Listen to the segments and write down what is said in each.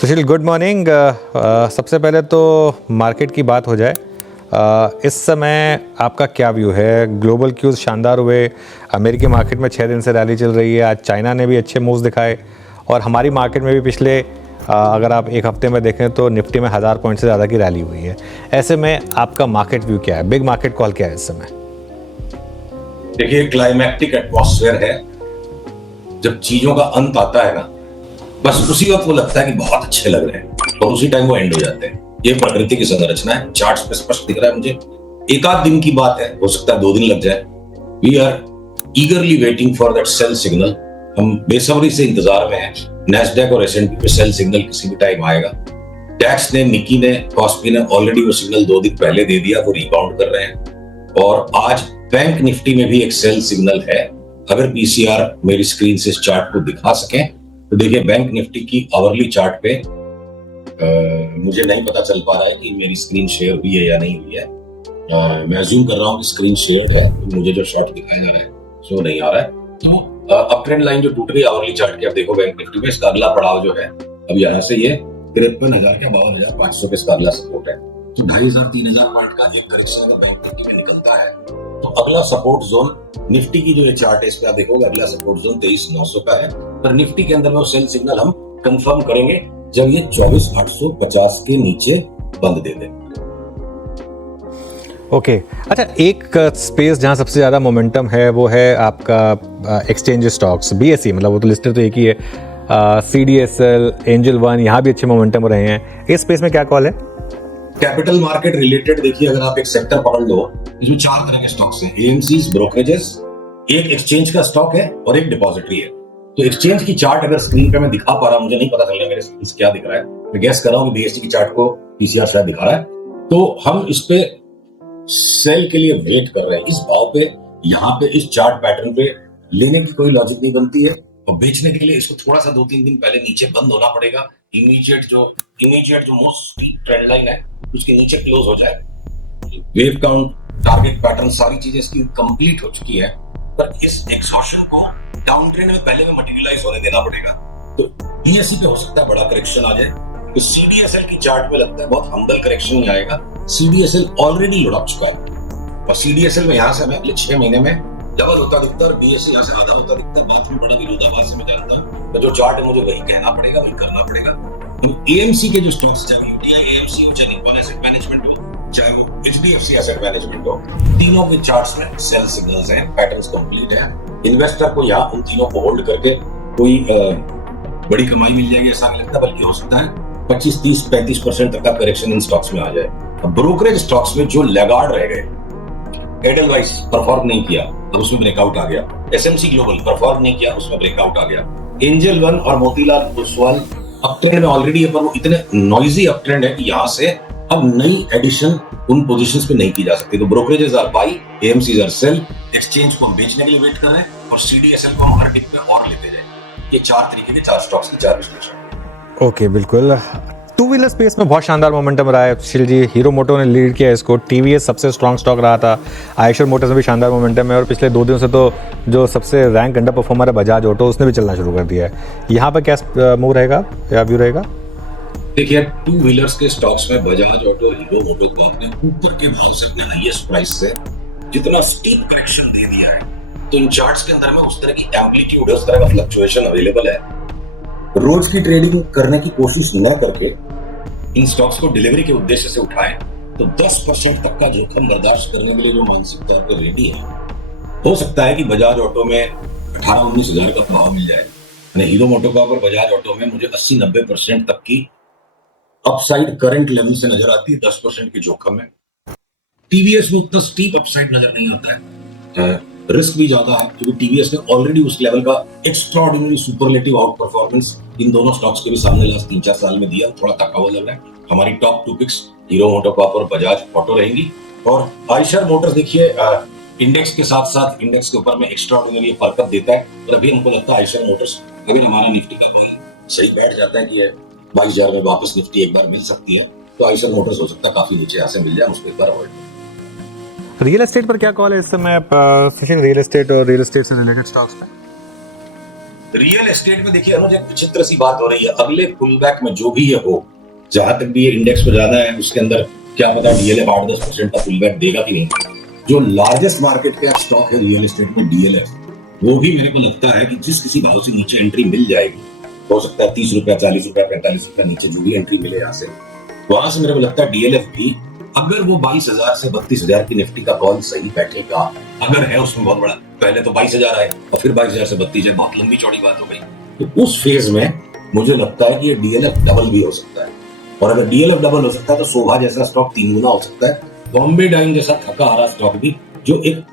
सुशील, good morning. सबसे पहले तो मार्केट की बात हो जाए। इस समय आपका क्या व्यू है? ग्लोबल क्यूज शानदार हुए, अमेरिकी मार्केट में 6 दिन से रैली चल रही है। आज चाइना ने भी अच्छे मूव्स दिखाए और हमारी मार्केट में भी पिछले अगर आप एक हफ्ते में देखें तो निफ्टी में 1000 पॉइंट से ज़्यादा की रैली हुई है। ऐसे में आपका मार्केट व्यू क्या है? बिग मार्केट कॉल क्या है इस समय? देखिए, क्लाइमैक्टिक एटमॉस्फेयर है। जब चीजों का अंत आता है ना, बस उसी वक्त वो लगता है कि बहुत अच्छे लग रहे हैं और उसी टाइम वो एंड हो जाते हैं। ये प्रकृति की संरचना है। चार्ट्स पे स्पष्ट दिख रहा है मुझे। एक आध दिन की बात है, हो सकता है 2 दिन लग जाए। We are eagerly waiting for that sell signal. हम बेसब्री से इंतजार में हैं। नैस्डैक और एसएनपी पे सेल सिग्नल किसी भी टाइम आएगा। टैक्स ने, निकी ने, कॉस्पी ने ऑलरेडी वो सिग्नल 2 दिन पहले दे दिया। वो रिबाउंड कर रहे हैं और आज बैंक निफ्टी में भी एक सेल सिग्नल है। अगर पीसीआर मेरी स्क्रीन से इस चार्ट को दिखा सकें तो देखिए, बैंक निफ्टी की आवरली चार्ट पे मुझे नहीं पता चल पा रहा है कि मेरी स्क्रीन शेयर हुई है या नहीं हुई है। मैं अज्यूम कर रहा हूँ कि स्क्रीन शेयर है, तो मुझे जो शॉट दिखाया जा रहा है वो नहीं आ रहा है। तो अप ट्रेंड लाइन जो टूट रही है आवरली चार्ट की, आप देखो बैंक निफ्टी में इसका अगला पड़ाव जो है, अब यहाँ से ये 53,000 या 52,500 पे इसका अगला सपोर्ट है। तो 2,500-3,000 पॉइंट का एक करेक्शन बैंक निफ्टी में निकलता है तो अगला सपोर्ट जोन निफ्टी की जो ये चार्ट है इस पे आप देखोगे, अगला सपोर्ट जोन 23,900 का है। पर निफ्टी के अंदर में वो सेल सिग्नल हम कंफर्म करेंगे जब ये 24,850 के नीचे बंद दे दे। ओके अच्छा, एक स्पेस जहां सबसे ज़्यादा मोमेंटम है वो है आपका एक्सचेंज स्टॉक्स, बीएसई, मतलब वो तो लिस्टेड तो एक ही है। सीडीएसएल, एंजल वन, यहाँ भी अच्छे मोमेंटम रहे हैं। इस स्पेस में क्या कॉल है? कैपिटल मार्केट रिलेटेड देखिए, अगर आप एक सेक्टर पकड़ लो, इसमें 4 तरह के स्टॉक्स हैं। एएमसीज, ब्रोकरेजेस, एक एक्सचेंज का स्टॉक है और एक डिपॉजिटरी है। तो एक्सचेंज की चार्ट अगर स्क्रीन पे मैं दिखा पा रहा, मुझे नहीं पता चल रहा मेरे स्क्रीन से क्या दिख रहा है। मैं गैस कर रहा हूँ कि बीएसई की चार्ट को पीसीआर शायद दिखा रहा है। तो हम इस पे सेल के लिए वेट कर रहे हैं। इस भाव पे, यहाँ पे, इस चार्ट पैटर्न पे लेने की कोई लॉजिक नहीं बनती है और बेचने के लिए इसको थोड़ा सा 2-3 दिन पहले नीचे बंद होना पड़ेगा। इमीडिएट जो मोस्ट ट्रेंड लाइन है उसके नीचे क्लोज हो जाए। वेव काउंट, टारगेट पैटर्न, सारी चीजें इसकी कंप्लीट हो चुकी है, पर इस एक्सहॉर्शन को डाउन ट्रेंड में पहले में मटेरियलाइज होने देना पड़ेगा। तो बीएसई पे हो सकता है बड़ा करेक्शन आ जाए। तो सीडीएसएल की चार्ट में लगता है बहुत हम्बल करेक्शन ही आएगा। सीडीएसएल ऑलरेडी लुढ़क चुका है और सीडीएसएल में यहां से हमें अगले 6 महीने में डबल होता दिखता है और बीएसई यहां से आधा होता दिखता है। बात में बड़ा विरोधाभास मैं जानता हूं, तो जो चार्ट है मुझे वही कहना पड़ेगा, वही करना पड़ेगा। एएमसी के जो स्टॉक्स, चाहे यूटीआई एएमसी हो, चाहे निप्पॉन एसेट मैनेजमेंट हो, चाहे वो एचडीएफसी एसेट मैनेजमेंट हो, तीनों के चार्ट्स में सेल सिग्नल्स हैं, पैटर्न्स कंप्लीट है। इन्वेस्टर को यहाँ उन तीनों को होल्ड करके कोई बड़ी कमाई मिल जाएगी ऐसा नहीं लगता, बल्कि हो सकता है 25, 30, 35% तक का करेक्शन इन स्टॉक्स में आ जाए। अब ब्रोकरेज स्टॉक्स में जो लैगार्ड रह गए, एडलवाइस परफॉर्म नहीं किया, अब उसमें ब्रेकआउट आ गया। एसएमसी ग्लोबल परफॉर्म नहीं किया, उसमें ब्रेकआउट आ गया। एंजल वन और मोतीलाल ओसवाल अप ट्रेंड में ऑलरेडी है, पर वो इतने नॉइजी अप ट्रेंड है कि यहाँ से अब नई एडिशन उन पोजीशंस पे नहीं की जा सकती। तो brokerages are buy, AMCs are sell, exchange को हम बेचने के लिए वेट कर रहे हैं और सीडीएसएल को हम हर टिप पे और लेते जाए। ये 4 तरीके के 4 स्टॉक्स के 4 विश्लेषण। ओके, बिल्कुल। टू व्हीलर स्पेस में बहुत शानदार मोमेंटम रहा है सुशील जी। हीरो मोटो ने लीड किया इसको, टीवीएस सबसे स्ट्रॉन्ग स्टॉक रहा था, आयशर मोटर्स में भी शानदार मोमेंटम है और पिछले 2 दिनों से तो जो सबसे रैंक अंडर परफॉर्मर है बजाज ऑटो, उसने भी चलना शुरू कर दिया है। यहाँ पर क्या मूव रहेगा या व्यू रहेगा? देखिए, 2 व्हीलर्स के स्टॉक्स में बजाज ऑटो, हीरो मोटो को अपने ऊपर के भाव से, अपने हाईएस्ट प्राइस से जितना स्टीप करेक्शन दे दिया है, तो इन चार्ट्स के अंदर में उस तरह की एम्पलीट्यूड है, उस तरह का फ्लक्चुएशन अवेलेबल है। रोज की ट्रेडिंग करने की कोशिश न करके इन स्टॉक्स को डिलीवरी के उद्देश्य से उठाएं तो 10% तक का जोखिम बर्दाश्त करने के लिए जो मानसिक तौर पर रेडी है, हो सकता है कि बजाज ऑटो में 18-19 हजार का भाव मिल जाए। हीरो मोटो का और बजाज ऑटो में मुझे 80-90% तक की अपसाइड करंट लेवल से नजर आती है, 10% की जोखिम में। टीवीएस में उतना स्टीप अपसाइड नजर नहीं आता है, रिस्क भी ज्यादा है, क्योंकि टीवीएस ने ऑलरेडी उस लेवल का extraordinary superlative out performance in दोनों स्टॉक्स के भी सामने लास्ट 3-4 साल में दिया। थोड़ा थका हुआ लग रहा है। हमारी टॉप 2 पिक्स हीरो मोटोकॉर्प और बजाज ऑटो रहेंगी। और आयशर मोटर्स देखिए, इंडेक्स के साथ साथ इंडेक्स के ऊपर में एक्स्ट्राऑर्डिनरी फर्क देता है, और अभी हमको लगता है आयशर मोटर्स, अगर हमारा निफ्टी का बॉल सही बैठ जाता है कि 22,000 में वापस निफ्टी एक बार मिल सकती है, तो आयशर मोटर्स हो सकता है काफी नीचे यहाँ से मिल जाए, उसको एक बार अवॉइड। रियल एस्टेट पर क्या कॉल है इस समय सुशील? रियल एस्टेट और रियल एस्टेट से रिलेटेड स्टॉक्स पे रियल एस्टेट में देखिए अनुज, एक विचित्र सी बात हो रही है, अगले पुल बैक में जो भी ये हो, जहां तक भी ये इंडेक्स पर जाना है, उसके अंदर क्या पता डीएलएफ 8-10% का पुल बैक देगा कि नहीं। जो लार्जेस्ट मार्केट का स्टॉक है रियल एस्टेट में डीएलएफ, वो भी मेरे को लगता है कि जिस किसी भाव से नीचे एंट्री मिल जाएगी, हो सकता है 30 रुपया, 40 रुपया, 45 रुपया नीचे जो भी एंट्री मिले यहाँ से, वहां से मेरे को लगता है डीएलएफ भी, अगर वो 22,000 से 32,000 की निफ्टी का कॉल सही बैठेगा, अगर है उसमें बहुत बड़ा, पहले तो 22,000 आए और फिर 22,000 से 32,000, बहुत लंबी चौड़ी बात हो गई, तो उस फेज में मुझे लगता है कि ये डीएलएफ डबल भी हो सकता है। और अगर डीएलएफ डबल हो सकता है तो शोभा जैसा स्टॉक 3 गुना हो सकता है, बॉम्बे डाइंग जैसा थका हारा स्टॉक भी, जो एक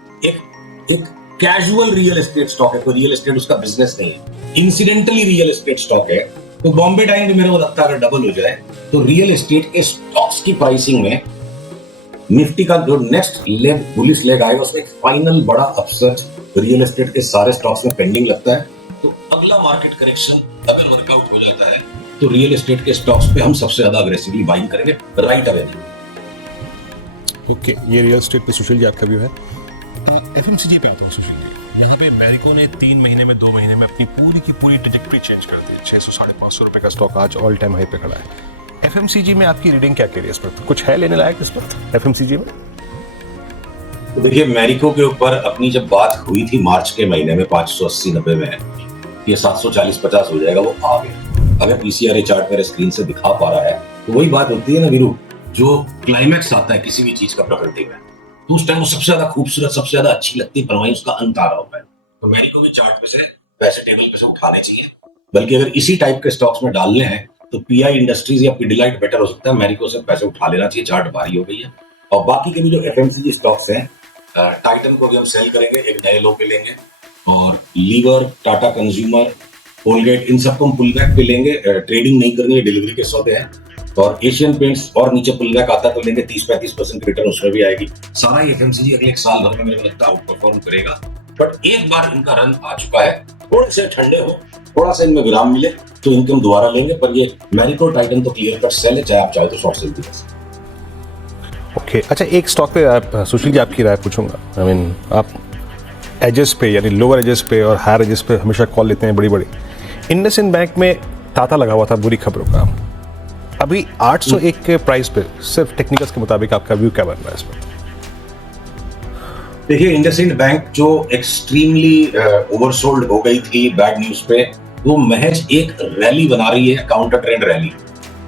कैजुअल रियल एस्टेट स्टॉक है, कोई रियल एस्टेट उसका बिजनेस नहीं है, इंसिडेंटली रियल एस्टेट स्टॉक है, तो बॉम्बे डाइंग भी मेरे को लगता है अगर डबल हो जाए तो रियल एस्टेट के स्टॉक्स की प्राइसिंग में निफ्टी का जो नेक्स्ट लेग, बुलिश लेग आएगा, उसमें एक फाइनल बड़ा अपसर्ज रियल एस्टेट के सारे स्टॉक्स में पेंडिंग लगता है। तो अगला मार्केट करेक्शन अगर वर्कआउट हो जाता है तो रियल एस्टेट के स्टॉक्स पे हम सबसे ज्यादा अग्रेसिवली बाइंग करेंगे राइट अवे। ओके, ये रियल एस्टेट पे सुशील जी आपका व्यू है। एफएमसीजी पे आता हूँ सुशील जी। यहाँ पे मैरिको ने 3 महीने में 2 महीने में अपनी पूरी की पूरी ट्रेजेक्टरी चेंज कर दी। 600-550 रुपए का स्टॉक आज ऑल टाइम हाई पे खड़ा है। एफएमसीजी में आपकी रीडिंग क्या कह रही है इस पर? कुछ है लेने लायक इस पर एफएमसीजी में? तो देखिए, मैरिको के ऊपर अपनी जब बात हुई थी मार्च के महीने में 580-90 में, ये 740-50 हो जाएगा, वो आ गया। अगर पीसीआरए चार्ट मेरे स्क्रीन से दिखा पा रहा है तो वही बात होती है ना वीरू, जो क्लाइमैक्स आता है किसी भी चीज का प्रकृति में, तो उस टाइम वो सबसे ज्यादा खूबसूरत, सबसे ज्यादा अच्छी लगती है, पर वहीं उसका अंत आ रहा होता है। तो मैरिको भी चार्ट पे से पैसे टेबल पे से उठाने चाहिए, बल्कि अगर इसी टाइप के स्टॉक्स में डालने हैं तो पीआई इंडस्ट्रीज या पिडिलाइट बेटर हो सकता है, मैरिको से पैसे उठा लेना चाहिए, चार्ट भारी हो गई है। और बाकी के भी जो एफएमसीजी स्टॉक्स हैं, टाइटन को भी हम सेल करेंगे, एक नए लो पे लेंगे, और लीवर, टाटा कंज्यूमर, कोलगेट, इन सबको हम पुल बैक पे लेंगे, ट्रेडिंग नहीं करनी है, डिलीवरी के सौदे हैं। और एशियन पेंट्स और नीचे पुल बैक आता है तो लेंगे, 30-35% रिटर्न उसमें भी आएगी। सारा ही एफएमसीजी अगले एक साल भर में मेरे को लगता है आउट परफॉर्म करेगा, बट एक बार इनका रन आ चुका है, थोड़े से ठंडे हो, थोड़ा सा इनमें विराम मिले तो इनकम दोबारा लेंगे। पर ये मैरिको, टाइटन तो क्लियर कट सेल है, चाहे आप चाहो तो शॉर्ट सेल भी कर सकते हैं। ओके, अच्छा, एक स्टॉक पे आप सुशील जी आपकी राय पूछूंगा। आई मीन, आप एजेस पे यानी लोअर एजेस पे और हायर एजेस पे हमेशा कॉल लेते हैं बड़ी बड़ी। इंडसइंड बैंक में तांता लगा हुआ था बुरी खबरों का, अभी 801 के प्राइस पे सिर्फ टेक्निकल्स के मुताबिक आपका व्यू क्या बन रहा है इस पर? देखिए, इंडसइंड बैंक जो एक्सट्रीमली ओवरसोल्ड हो गई थी बैड न्यूज पे, वो महज एक रैली बना रही है, काउंटर ट्रेंड रैली।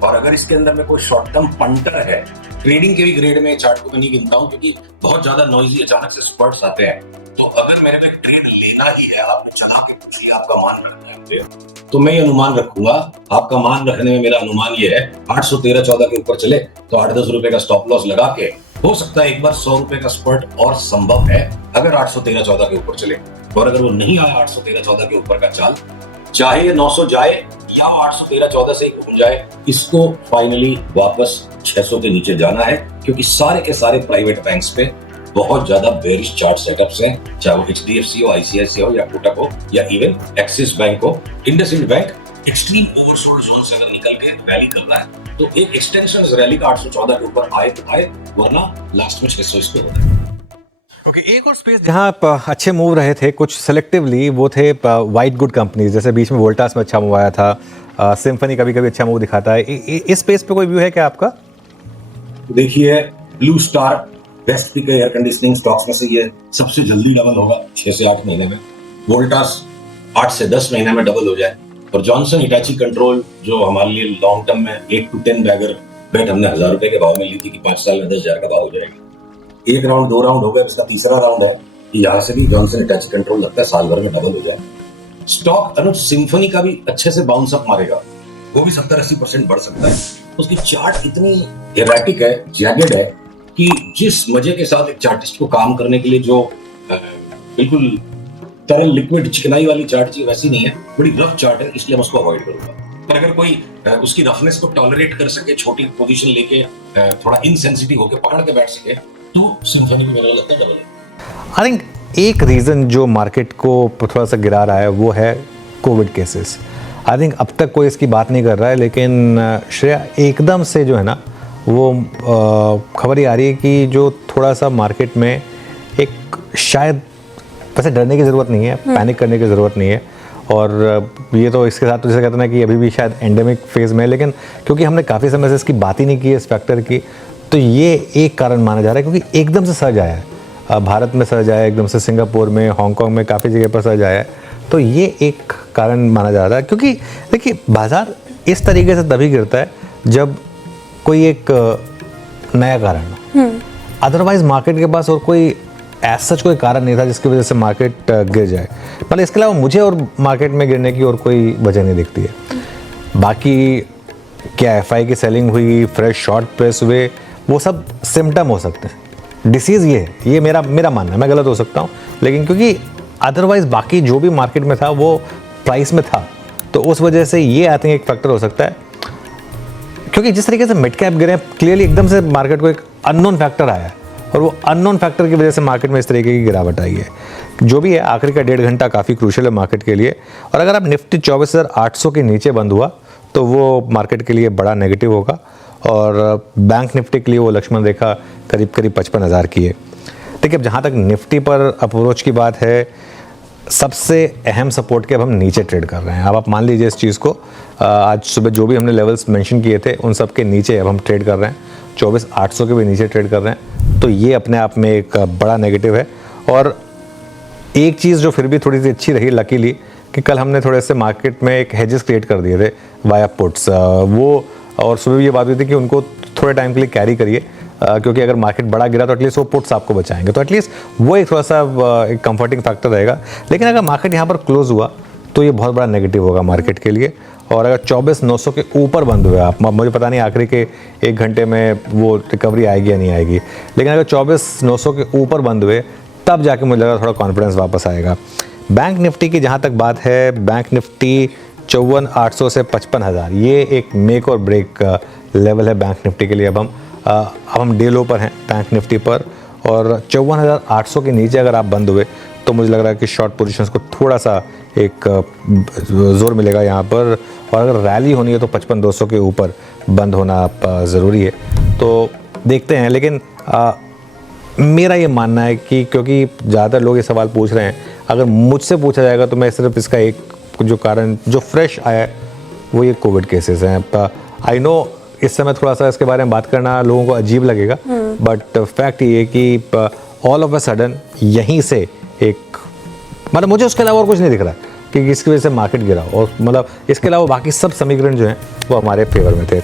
और अगर इसके अंदर में कोई शॉर्ट टर्म पंटर है, ट्रेडिंग के भी ग्रेड में चार्ट को मैं नहीं गिनता हूं, क्योंकि बहुत ज्यादा नॉइजी अचानक से स्पर्ट्स आते हैं, तो अगर मेरे में ट्रेड लेना ही है, आपने चला के पूछ लिया आपका मान रखना है, तो मैं ये अनुमान रखूंगा। आपका मान रखने में मेरा अनुमान ये है, 813-14 के ऊपर चले तो 8-10 रुपए का स्टॉप लॉस लगा के, हो सकता है एक बार 100 रुपए का स्पर्ट और संभव है अगर 813-14 के ऊपर चले। और अगर वो नहीं आया 813-14 के ऊपर का चाल, चाहे ये 900 जाए या 813-14 से घूम जाए, इसको फाइनली वापस 600 के नीचे जाना है, क्योंकि सारे के सारे प्राइवेट बैंक्स पे बहुत ज्यादा बेरिश चार्ट सेटअप्स हैं, चाहे वो एचडीएफसी हो, आईसीआईसीआई हो, या कोटक हो, या इवन एक्सिस बैंक हो। IndusInd bank extreme oversold zone से अगर निकल के रैली कर रहा है तो एक एक्सटेंशन रैली का 814 के ऊपर आए तो आए, वरना लास्ट में 600 इस पे होता है। ओके, एक और स्पेस जहां आप अच्छे मूव रहे थे कुछ सेलेक्टिवली, वो थे वाइट गुड कंपनीज, जैसे बीच में वोल्टास में अच्छा मूव आया था, सिम्फनी कभी कभी अच्छा मूव दिखाता है। इस स्पेस पे कोई व्यू है क्या आपका? देखिए, ब्लू स्टार बेस्ट पिक है एयर कंडीशनिंग स्टॉक्स में से, ये सबसे जल्दी डबल होगा 6 से 8 महीने में। वोल्टास 8 से 10 महीने में डबल हो जाए। और जॉनसन हिटाची कंट्रोल जो हमारे लिए लॉन्ग टर्म में 8 to 10 बैगर बेट हमने 1000 रुपए के भाव में ली थी कि 5 साल में 10,000 का भाव हो जाएगी। 1 राउंड 2 राउंड हो गया, इसका तीसरा राउंड है कि यहाँ से भी जॉनसन हिटाची कंट्रोल लगता है साल भर में डबल हो जाए। स्टॉक अनुज सिम्फनी का भी अच्छे से बाउंस अप मारेगा, वो भी 70-80% बढ़ सकता है। उसकी चार्ट इतनी एराटिक है, जैगेड है, कि जिस मजे के साथ एक चार्टिस्ट को काम करने के लिए जो बिल्कुल तरल लिक्विड चिकनाई वाली चार्ट चाहिए, वैसी नहीं है, बड़ी रफ चार्ट है, इसलिए मैं उसको अवॉइड करूंगा। पर अगर कोई उसकी रफनेस को टॉलरेट कर सके, छोटी पोजीशन लेके थोड़ा इनसेंसिटिव होकर पकड़ के बैठ सके, तो सिम्फनी भी मेरा लगता है डबल है। आई थिंक एक रीज़न जो मार्केट को थोड़ा सा गिरा रहा है वो है कोविड केसेस। आई थिंक अब तक कोई इसकी बात नहीं कर रहा है, लेकिन श्रेया एकदम से जो है ना वो खबर ये आ रही है कि जो थोड़ा सा मार्केट में एक शायद वैसे डरने की ज़रूरत नहीं है, पैनिक करने की ज़रूरत नहीं है, और ये तो इसके साथ तो जैसे कहते हैं ना कि अभी भी शायद एंडेमिक फेज़ में है, लेकिन क्योंकि हमने काफ़ी समय से इसकी बात ही नहीं की है इस फैक्टर की, तो ये एक कारण माना जा रहा है क्योंकि एकदम से सर्ज आया है। भारत में सर्ज आया है, एकदम से सिंगापुर में, हांगकांग में काफ़ी जगह पर सर्ज आया है, तो ये एक कारण माना जा रहा है। क्योंकि देखिए बाज़ार इस तरीके से तभी गिरता है जब कोई एक नया कारण हो। अदरवाइज मार्केट के पास और कोई ऐसा सच कोई कारण नहीं था जिसकी वजह से मार्केट गिर जाए। मतलब इसके अलावा मुझे और मार्केट में गिरने की और कोई वजह नहीं दिखती है। बाकी क्या एफआई की सेलिंग हुई, फ्रेश शॉर्ट प्रेस हुए, वो सब सिम्टम हो सकते हैं। डिसीज़ ये मेरा मानना है, मैं गलत हो सकता हूँ, लेकिन क्योंकि अदरवाइज बाकी जो भी मार्केट में था वो प्राइस में था, तो उस वजह से ये आई थिंक एक फैक्टर हो सकता है। क्योंकि जिस तरीके से मिड कैप गिरे, क्लियरली एकदम से मार्केट को एक अननोन फैक्टर आया है और वो अननोन फैक्टर की वजह से मार्केट में इस तरीके की गिरावट आई है। जो भी है, आखिरी का 1.5 घंटा काफ़ी क्रूशियल है मार्केट के लिए, और अगर आप निफ्टी 24,800 के नीचे बंद हुआ तो वो मार्केट के लिए बड़ा नेगेटिव होगा, और बैंक निफ्टी के लिए वो लक्ष्मण रेखा करीब 55,000 की है। देखिए अब जहाँ तक निफ्टी पर अप्रोच की बात है, सबसे अहम सपोर्ट के अब हम नीचे ट्रेड कर रहे हैं। अब आप मान लीजिए इस चीज़ को, आज सुबह जो भी हमने लेवल्स मेंशन किए थे उन सब के नीचे अब हम ट्रेड कर रहे हैं, 24,800 के भी नीचे ट्रेड कर रहे हैं, तो ये अपने आप में एक बड़ा नेगेटिव है। और एक चीज़ जो फिर भी थोड़ी सी अच्छी रही लकीली, कि कल हमने थोड़े से मार्केट में एक हेजेस क्रिएट कर दिए थे वाया पुट्स, वो, और सुबह भी ये बात हुई थी कि उनको थोड़े टाइम के लिए कैरी करिए, क्योंकि अगर मार्केट बड़ा गिरा तो एटलीस्ट वो पुट्स आपको बचाएंगे, तो एटलीस्ट वो एक थोड़ा सा एक कंफर्टिंग फैक्टर रहेगा। लेकिन अगर मार्केट यहाँ पर क्लोज हुआ तो ये बहुत बड़ा नेगेटिव होगा मार्केट के लिए। और अगर 24,900 के ऊपर बंद हुए आप, मुझे पता नहीं आखिरी के 1 घंटे में वो रिकवरी आएगी या नहीं आएगी, लेकिन अगर 24,900 के ऊपर बंद हुए तब जाके मुझे लगा थोड़ा कॉन्फिडेंस वापस आएगा। बैंक निफ्टी की जहाँ तक बात है, बैंक निफ्टी 54,800 से 55,000, ये एक मेक और ब्रेक लेवल है बैंक निफ्टी के लिए। अब हम डे लो पर हैं बैंक निफ्टी पर, और 54,800 के नीचे अगर आप बंद हुए तो मुझे लग रहा है कि शॉर्ट पोजीशंस को थोड़ा सा एक जोर मिलेगा यहाँ पर, और अगर रैली होनी है तो 55,200 के ऊपर बंद होना ज़रूरी है। तो देखते हैं, लेकिन मेरा ये मानना है कि क्योंकि ज़्यादातर लोग ये सवाल पूछ रहे हैं, अगर मुझसे पूछा जाएगा तो मैं सिर्फ इसका एक जो कारण जो फ्रेश आया है वो ये कोविड केसेस हैं। आई नो इस समय थोड़ा सा इसके बारे में बात करना लोगों को अजीब लगेगा, बट फैक्ट ये है कि ऑल ऑफ अ सडन यहीं से एक, मतलब मुझे उसके अलावा और कुछ नहीं दिख रहा कि इसकी वजह से मार्केट गिरा, और मतलब इसके अलावा बाकी सब समीकरण जो हैं वो हमारे फेवर में थे।